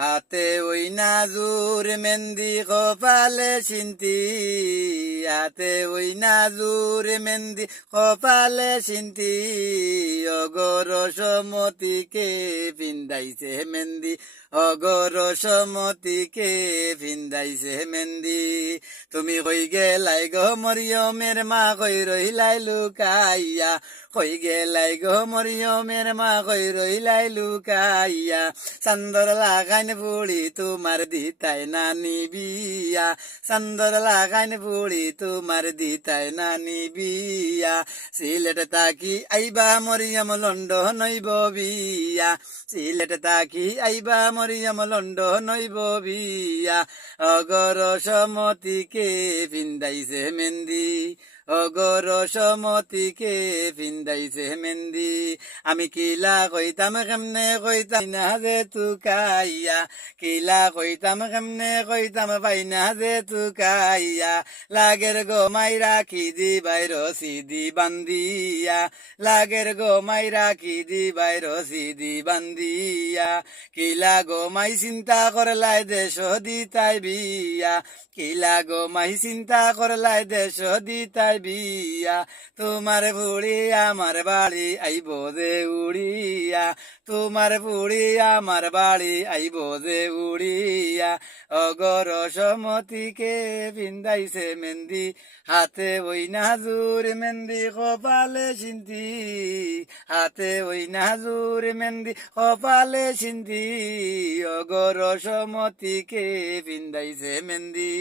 হাতে ওই নাজুর মেহেন্দি কপালে সিন্তি, হাতে ওই নাজুর মেহেন্দি কপালে সিন্তি, অগর সমতিকে পিন্দাইছে মেহেন্দি, অগর সমতিকে পিন্দাইছে মেহেন্দি। তুমি কই গেলাই গো মরিয়মের মা, কই রইলাই লুকাইয়া, কই গেলাই গো মরিয়মের মা, কই রইলাই লুকাইয়া, চান্দর লাগাইন বুড়ি তোমার দিতাই নানি বিয়া, চান্দর লাগাইন বুড়ি তোমার দিতাই নানি বিয়া, সিলেট তাকি আইবা মরিয়ম লন্ডন নইব বিয়া, সিলেট তাকি আইবা মরিয়ম লন্ডন নইব বিয়া, অগর সমতিকে পিন্দাইছে মেহেন্দি, অগর সমতিকে পিন্দাইছে মেহেন্দি। আমি কিলা কইতাম কেমনে কইতাম না যে তুকাইয়া, কিলা কইতাম কেমনে কইতাম পাইনা যে তুকাইয়া, লাগের গো মাইরা কি দি বাইর সিদি বান্দিয়া, লাগের গো মাইরা কি দি বাইর সিদি বান্দিয়া, কিলা গো মাই চিন্তা করলাই দেশ দিতাই বিয়া, কিলা গো মাই চিন্তা করলাই দেশ দিতাই বিয়া, তোমার বুড়ি আমার বাড়ি আইব যে উড়িয়া, তোমার বুড়ি আমার বাড়ি আইব যে উড়িয়া, অগর সমতিকে পিন্দাইছে মেহেন্দি, হাতে ওই নাজুর মেহেন্দি কপালে সিন্তি, হাতে ওই নাজুর মেহেন্দি কপালে সিন্তি, অগর সমতিকে পিন্দাইছে মেহেন্দি।